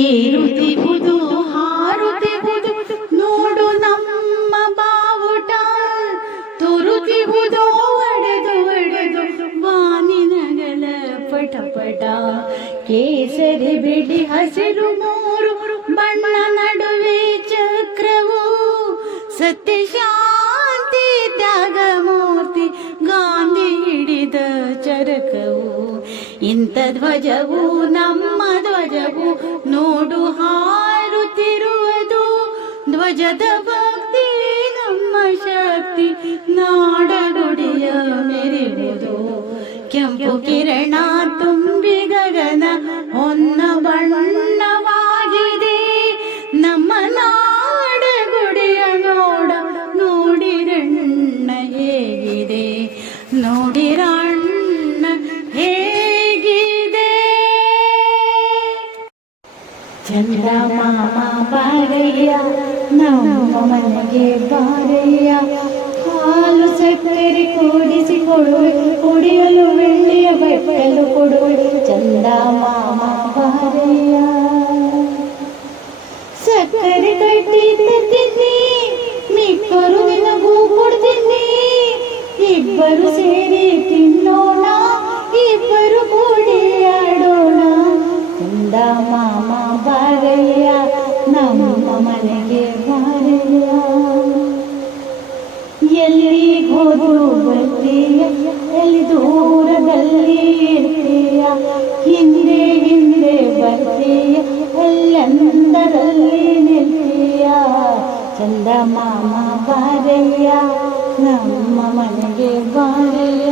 ಏರುತ್ತಿಹುದು ಹಾರುತ್ತಿಹುದು ನೋಡು ನಮ್ಮ ಬಾವುಟ, ತುರುತಿಹುದು ಒಡೆದು ಒಡೆದು ಬಾನಿನಗಲ ಪಟಪಟ. ಕೇಸರಿ ಬಿಡಿ ಹಸಿರು ಮೂರು ಬಣ್ಣ ನಡುವೆ ಚಕ್ರವು, ಸತ್ಯ ಶಾಂತಿ ತ್ಯಾಗ ಮೂರ್ತಿ ಗಾಂಧಿ ಹಿಡಿದ ಚರಕವು. ಇಂಥ ಧ್ವಜವು ನಮ್ಮ ಧ್ವಜವು ನೋಡು ಹಾರುತ್ತಿರುವುದು, ಧ್ವಜದ ಭಕ್ತಿ ನಮ್ಮ ಶಕ್ತಿ ನಾಡಗುಡಿಯ ಮೆರೆಯುವುದು. ಕೆಂಪು ಕಿರಣ ತುಂಬಿ ಗಗನ ಹೊನ್ನ ಬಣ್ಣವಾಗಿದೆ, ನಮ್ಮ ನಾಡಗುಡಿಯ ನೋಡ ನೋಡಿರಣ್ಣ ಹೇಗಿದೆ, ನೋಡಿರಣ್ಣ ಹೇಗಿದೆ. ಚಂದ್ರ ಮಾಮ ಬಾರಯ್ಯ ನಮ್ಮ ಮನೆಗೆ ಬಾರಯ್ಯ, ಹಾಲು ಸಕ್ಕರೆ ಕೂಡಿಸಿ ಕೊಡುವೆ, ಕುಡಿಯಲು ಬೆಳ್ಳಿಯ ಬಟ್ಟಲು ಕೊಡುವೆ. ಚಂದ ಮಾಮ ಬಾರಯ್ಯ, ಸಕ್ಕರೆ ಕಟ್ಟಿ ತರ್ತೀನಿ, ಮಿಕ್ಕರು ನಿನಗೂ ಕೊಡ್ತೀನಿ. ಇಬ್ಬರು ಸೇರಿ ತಿನ್ನೋಣ, ಇಬ್ಬರು ಕೂಡಿ ಆಡೋಣ. ಚಂದ ಮಾಮ ಬಾರಯ್ಯ ನಮ್ಮ ಮನೆಗೆ ಬಾರಯ್ಯ. ಎಲ್ಲಿ ಹೋದ್ರು ಬರ್ತೀಯ, ಎಲ್ಲಿ ದೂರದಲ್ಲಿ ಇರ್ತೀಯ, ಹಿಂದೆ ಹಿಂದೆ ಬರ್ತೀಯ, ಎಲ್ಲಂದರಲ್ಲಿ ನಿಲ್ತೀಯ. ಚಂದ ಮಾಮ ಬಾರಯ್ಯ ನಮ್ಮ ಮನೆಗೆ ಬಾರಯ್ಯ.